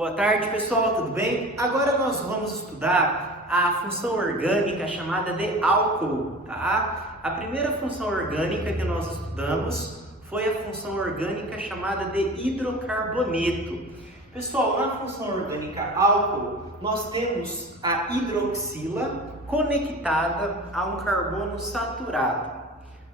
Boa tarde, pessoal, tudo bem? Agora nós vamos estudar a função orgânica chamada de álcool, tá? A primeira função orgânica que nós estudamos foi a função orgânica chamada de hidrocarboneto. Pessoal, na função orgânica álcool, nós temos a hidroxila conectada a um carbono saturado.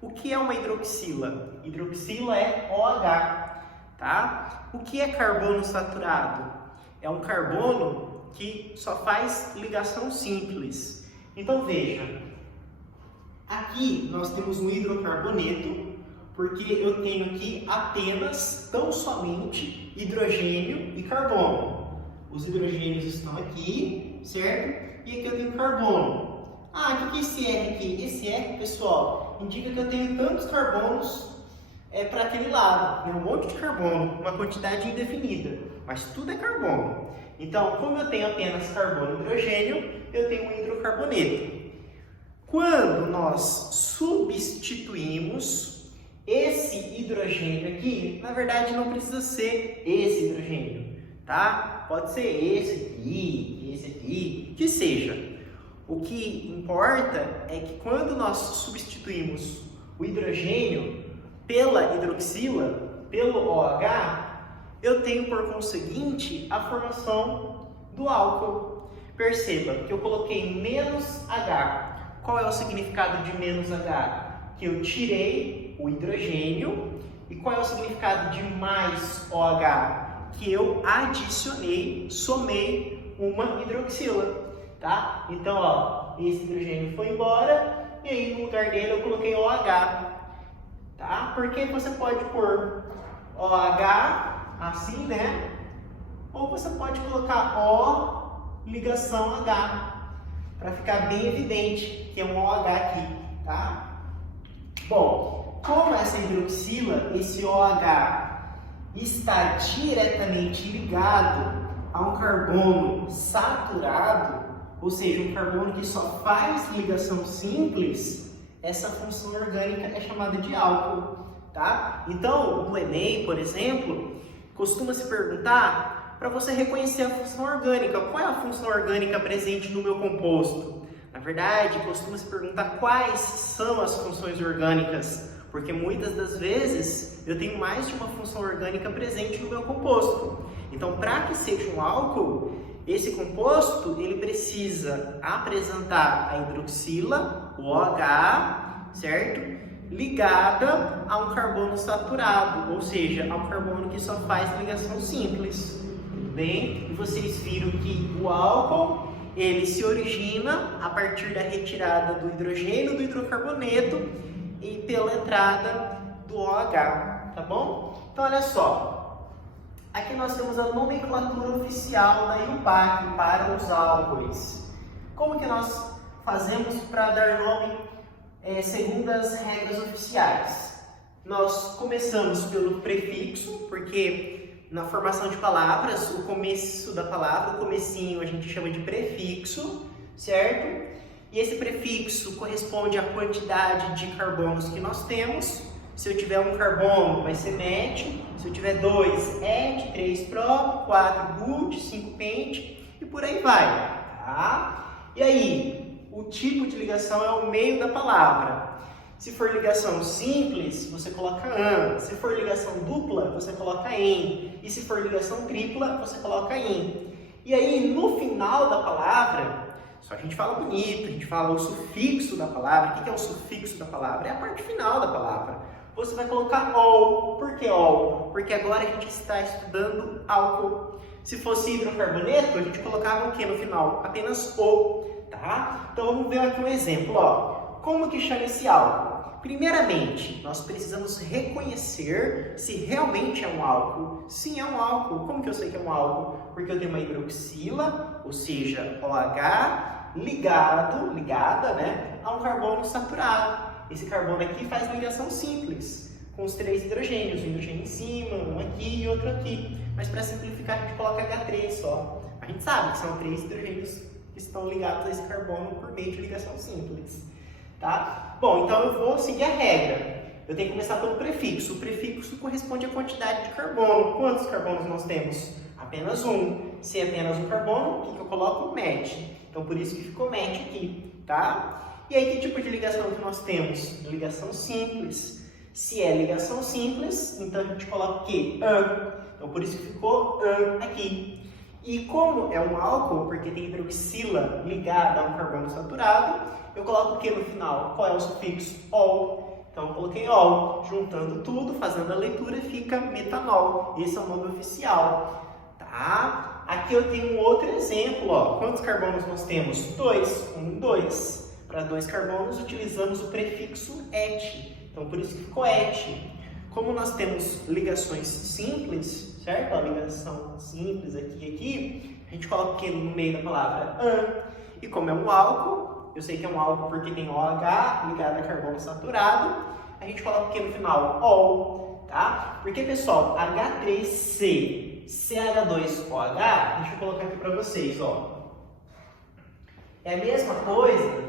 O que é uma hidroxila? Hidroxila é OH, tá? O que é carbono saturado? É um carbono que só faz ligação simples. Então veja, aqui nós temos um hidrocarboneto, porque eu tenho aqui apenas, tão somente, hidrogênio e carbono. Os hidrogênios estão aqui, certo? E aqui eu tenho carbono. O que é esse R aqui? Esse R, pessoal, indica que eu tenho tantos carbonos para aquele lado. Um monte de carbono, uma quantidade indefinida, mas tudo é carbono. Então, como eu tenho apenas carbono e hidrogênio, eu tenho um hidrocarboneto. Quando nós substituímos esse hidrogênio aqui, na verdade não precisa ser esse hidrogênio, tá? Pode ser esse aqui, que seja. O que importa é que quando nós substituímos o hidrogênio pela hidroxila, pelo OH, eu tenho por conseguinte a formação do álcool. Perceba que eu coloquei menos H. Qual é o significado de menos H? Que eu tirei o hidrogênio. E qual é o significado de mais OH? Que eu adicionei, somei uma hidroxila. Tá? Então, ó, esse hidrogênio foi embora e aí no lugar dele eu coloquei OH. Tá? Porque você pode pôr OH assim, né? Ou você pode colocar O ligação H, para ficar bem evidente que é um OH aqui, tá? Bom, como essa hidroxila, esse OH está diretamente ligado a um carbono saturado, ou seja, um carbono que só faz ligação simples, essa função orgânica é chamada de álcool, tá? Então, no Enem, por exemplo, costuma se perguntar para você reconhecer a função orgânica. Qual é a função orgânica presente no meu composto? Na verdade, costuma se perguntar quais são as funções orgânicas, porque muitas das vezes eu tenho mais de uma função orgânica presente no meu composto. Então, para que seja um álcool, esse composto ele precisa apresentar a hidroxila, o OH, certo? Ligada a um carbono saturado, ou seja, a um carbono que só faz ligação simples. Tudo bem? E vocês viram que o álcool ele se origina a partir da retirada do hidrogênio do hidrocarboneto e pela entrada do OH, tá bom? Então olha só. Aqui nós temos a nomenclatura oficial da IUPAC para os álcoois. Como que nós fazemos para dar nome segundo as regras oficiais? Nós começamos pelo prefixo, porque na formação de palavras, o começo da palavra, o comecinho a gente chama de prefixo, certo? E esse prefixo corresponde à quantidade de carbonos que nós temos. Se eu tiver um carbono, vai ser met. Se eu tiver 2, et, 3, prop, 4, but, 5, pent e por aí vai, tá? E aí, o tipo de ligação é o meio da palavra. Se for ligação simples, você coloca an. Se for ligação dupla, você coloca em. E se for ligação tripla, você coloca in. E aí, no final da palavra, só a gente fala bonito, a gente fala o sufixo da palavra. O que é o sufixo da palavra? É a parte final da palavra. Você vai colocar ol. Por que ol? Porque agora a gente está estudando álcool. Se fosse hidrocarboneto, a gente colocava o que no final? Apenas o, tá? Então vamos ver aqui um exemplo, ó. Como que chama esse álcool? Primeiramente, nós precisamos reconhecer se realmente é um álcool. Sim, é um álcool. Como que eu sei que é um álcool? Porque eu tenho uma hidroxila, ou seja, OH, ligada, né, a um carbono saturado. Esse carbono aqui faz ligação simples, com os 3 hidrogênios, um hidrogênio em cima, um aqui e outro aqui. Mas para simplificar, a gente coloca H3 só. A gente sabe que são 3 hidrogênios que estão ligados a esse carbono por meio de ligação simples. Tá? Bom, então eu vou seguir a regra. Eu tenho que começar pelo prefixo. O prefixo corresponde à quantidade de carbono. Quantos carbonos nós temos? Apenas um. Se é apenas um carbono, o que eu coloco? Match. Então, por isso que ficou match aqui, tá? E aí, que tipo de ligação que nós temos? Ligação simples. Se é ligação simples, então a gente coloca o quê? An. Então, por isso que ficou an aqui. E como é um álcool, porque tem hidroxila ligada a um carbono saturado, eu coloco o que no final? Qual é o sufixo? Ol. Então, eu coloquei ol. Juntando tudo, fazendo a leitura, fica metanol. Esse é o nome oficial. Tá? Aqui eu tenho um outro exemplo. Ó. Quantos carbonos nós temos? 2. 1, 2. Para 2 carbonos, utilizamos o prefixo et. Então, por isso que ficou et. Como nós temos ligações simples, certo? A ligação simples aqui e aqui, a gente coloca o que no meio da palavra? An. E como é um álcool, eu sei que é um álcool porque tem OH ligado a carbono saturado, a gente coloca o que no final? Ol. Tá? Porque, pessoal, H3C, CH2OH, deixa eu colocar aqui para vocês, ó. É a mesma coisa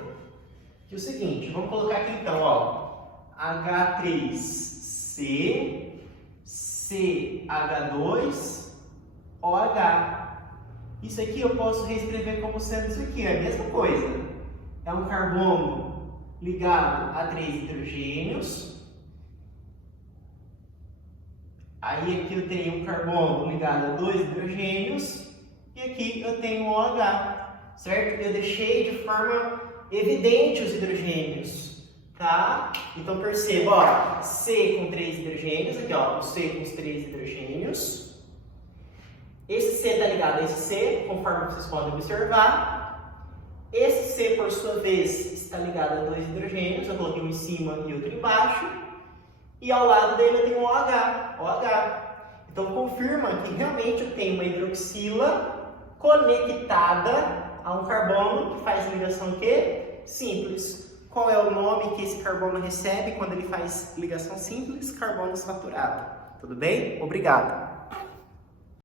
que o seguinte, vamos colocar aqui então, ó. H3C, CH2OH. Isso aqui eu posso reescrever como sendo isso aqui, é a mesma coisa. É um carbono ligado a 3 hidrogênios. Aí aqui eu tenho um carbono ligado a 2 hidrogênios. E aqui eu tenho o OH, certo? Eu deixei de forma evidente os hidrogênios. Tá? Então perceba, ó, C com 3 hidrogênios, aqui ó, o C com os 3 hidrogênios. Esse C está ligado a esse C, conforme vocês podem observar. Esse C, por sua vez, está ligado a 2 hidrogênios, eu coloquei um em cima e outro embaixo. E ao lado dele eu tenho o OH. Então confirma que realmente eu tenho uma hidroxila conectada a um carbono que faz ligação o quê? Simples. Qual é o nome que esse carbono recebe quando ele faz ligação simples? Carbono saturado. Tudo bem? Obrigado.